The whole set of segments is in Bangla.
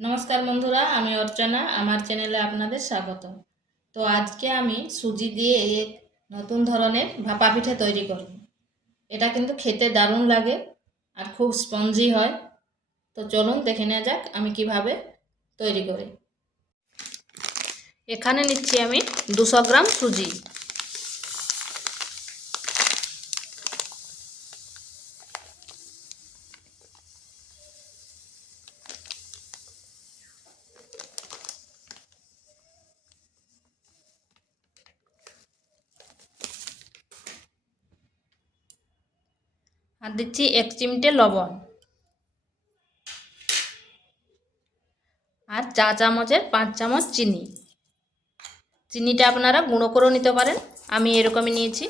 নমস্কার বন্ধুরা, আমি অর্চনা, আমার চ্যানেলে আপনাদের স্বাগত তো আজকে আমি সুজি দিয়ে এক নতুন ধরনের ভাপা পিঠে তৈরি করব। এটা কিন্তু খেতে দারুণ লাগে আর খুব স্পঞ্জি হয়। তো চলুন দেখে নেওয়া যাক আমি কীভাবে তৈরি করি। এখানে নিচ্ছি আমি দুশো গ্রাম সুজি। আর দিচ্ছি এক চিমটে লবণ। আর চা চামচের পাঁচ চামচ চিনি। চিনিটা আপনারা গুঁড়ো করেও নিতে পারেন। আমি এরকমই নিয়েছি।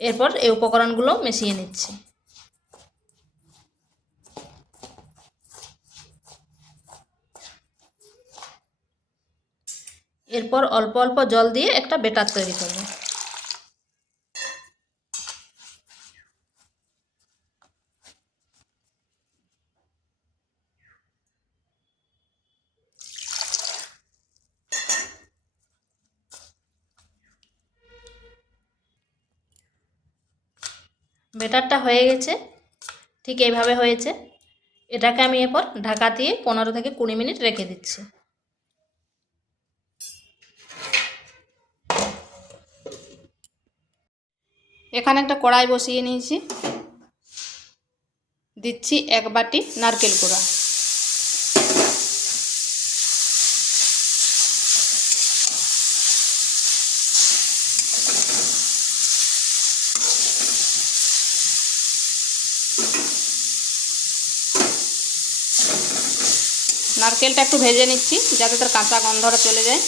এরপর এই উপকরণগুলো মিশিয়ে নিচ্ছি। এরপর অল্প অল্প জল দিয়ে একটা বেটার তৈরি করব। বেটারটা হয়ে গেছে। ঠিক এইভাবে হয়েছে। এটাকে আমি এরপর ঢাকা দিয়ে পনেরো থেকে কুড়ি মিনিট রেখে দিচ্ছি। এখানে একটা কড়াই বসিয়ে নিয়েছি। দিচ্ছি এক বাটি নারকেল কুড়া নারকেলটা একটু ভেজে নিচ্ছি, যাতে তার কাঁচা গন্ধটা চলে যায়।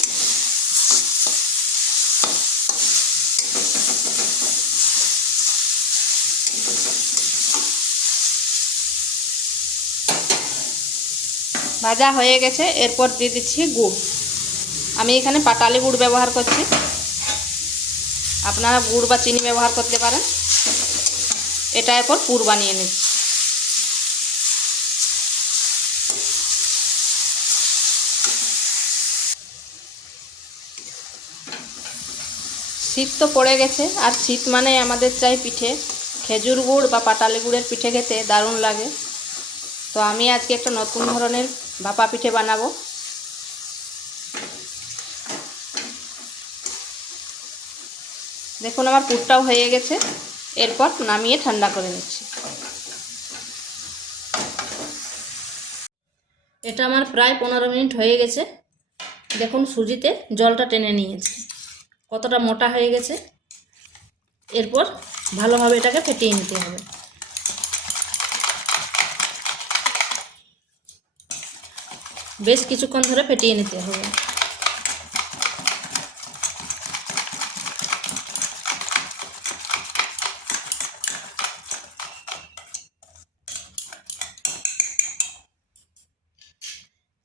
ভাজা হয়ে গেছে, এরপর দিয়ে দিচ্ছি গুড়। আমি এখানে পাটালি গুড় ব্যবহার করছি। আপনারা গুড় বা চিনি ব্যবহার করতে পারেন। এটা এরপর পুর বানিয়ে নিচ্ছি। শীত তো পড়ে গেছে, আর শীত মানে আমাদের চাই পিঠে। খেজুর গুড় বা পাটালি গুড়ের পিঠে খেতে দারুণ লাগে। তো আমি আজকে একটা নতুন ধরনের ভাপা পিঠে বানাবো। দেখুন, আমার পুরটাও হয়ে গেছে। এরপর নামিয়ে ঠান্ডা করে নিচ্ছি। এটা আমার প্রায় পনেরো মিনিট হয়ে গেছে। দেখুন সুজিতে জলটা টেনে নিয়েছে। কতটা মোটা হয়ে গেছে। এরপর ভালোভাবে এটাকে ফেটিয়ে নিতে হবে। বেশ কিছুক্ষণ ধরে ফেটিয়ে নিতে হবে।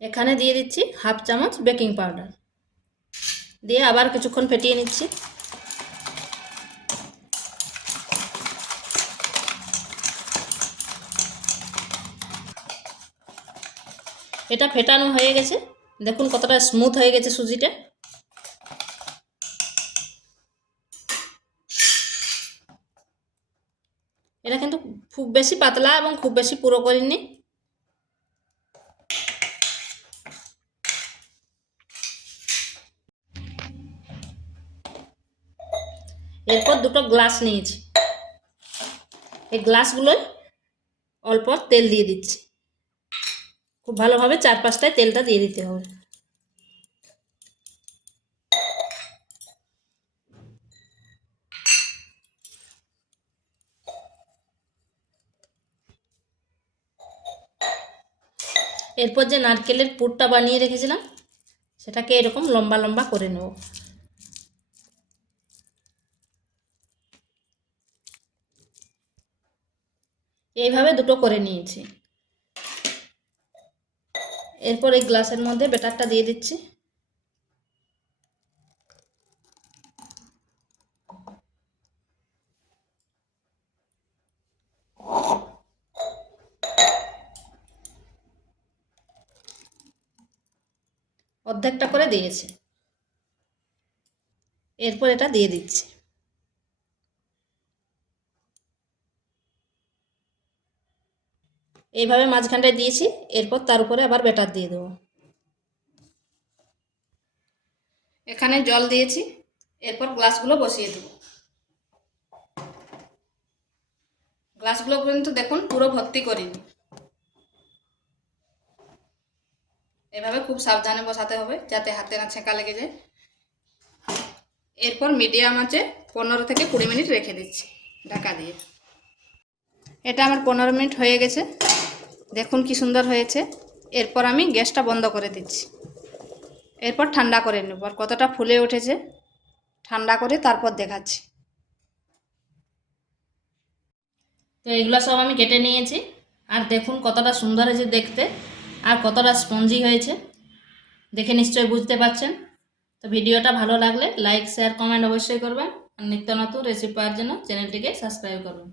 এখানে দিয়ে দিচ্ছি হাফ চামচ বেকিং পাউডার। দিয়ে আবার কিছুক্ষণ ফেটিয়ে নিচ্ছি। এটা ফেটানো হয়ে গেছে। দেখুন কতটা স্মুথ হয়ে গেছে সুজিটা। এটা কিন্তু খুব বেশি পাতলা এবং খুব বেশি পুরো করিনি। এরপর দুটো গ্লাস নিয়েছি। এই গ্লাসগুলোয় অল্প তেল দিয়ে দিচ্ছি। খুব ভালোভাবে চার পাঁচটায় তেলটা দিয়ে দিতে হবে। এরপর যে নারকেলের পুরটা বানিয়ে রেখেছিলাম, সেটাকে এরকম লম্বা লম্বা করে নেব। এইভাবে দুটো করে নিয়েছি। এরপর এই গ্লাসের মধ্যে বেটারটা দিয়ে দিচ্ছি। অর্ধেকটা করে দিয়েছে। এরপর এটা দিয়ে দিচ্ছি। এইভাবে মাঝখানটায় দিয়েছি, এরপর তার উপরে আবার ব্যাটার দিয়ে দেবো। এখানে জল দিয়েছি, এরপর গ্লাসগুলো বসিয়ে দেবো। গ্লাসগুলো কিন্তু দেখুন পুরো ভর্তি করিনি। এভাবে খুব সাবধানে বসাতে হবে, যাতে হাতে না ছেঁকা লেগে যায়। এরপর মিডিয়াম আছে পনেরো থেকে কুড়ি মিনিট রেখে দিচ্ছি, ঢাকা দিয়ে। এটা আমার পনেরো মিনিট হয়ে গেছে। দেখুন কি সুন্দর হয়েছে। এরপর আমি গ্যাসটা বন্ধ করে দিচ্ছি। এরপর ঠান্ডা করে নেব। আর কতটা ফুলে উঠেছে, ঠান্ডা করে তারপর দেখাচ্ছি। তো এগুলো সব আমি কেটে নিয়েছি। আর দেখুন কতটা সুন্দর হয়েছে দেখতে। আর কতটা স্পঞ্জি হয়েছে। দেখে নিশ্চয়ই বুঝতে পারছেন। তো ভিডিওটা ভালো লাগলে লাইক, শেয়ার, কমেন্ট অবশ্যই করবেন। আর নিত্য নতুন রেসিপি পাওয়ার জন্য চ্যানেলটিকে সাবস্ক্রাইব করবেন